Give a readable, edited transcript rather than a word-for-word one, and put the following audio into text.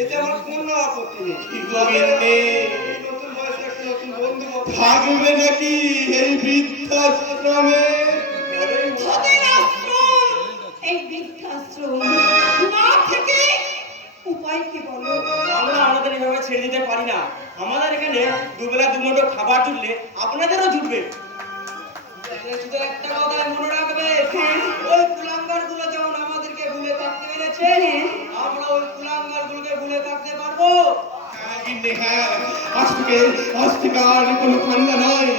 এতে আমার কোনো আপত্তি নেই। কি গোবিন্দে নতুন বয়সে একটা নতুন বন্ধু থাকবে নাকি এই বৃদ্ধাশ্রমে? বৃদ্ধদের আশ্রম, এই বৃদ্ধাশ্রম না থেকে উপায় কি বলো? আমরা আমাদের এভাবে ছেড়ে দিতে পারি না। আমাদের এখানে দুবেলা দুমুঠো খাবার জুটলে আপনাদেরও জুটবে। শুধু একটা কথা মনে রাখবে, ওই কুলাঙ্গার গুলো যেমন আমাদেরকে ভুলে থাকতে পেরেছে, আমরা ওই কুলাঙ্গার গুলোকে ভুলে থাকতে পারবো। আজ থেকে আর কোনো কান্না নয়,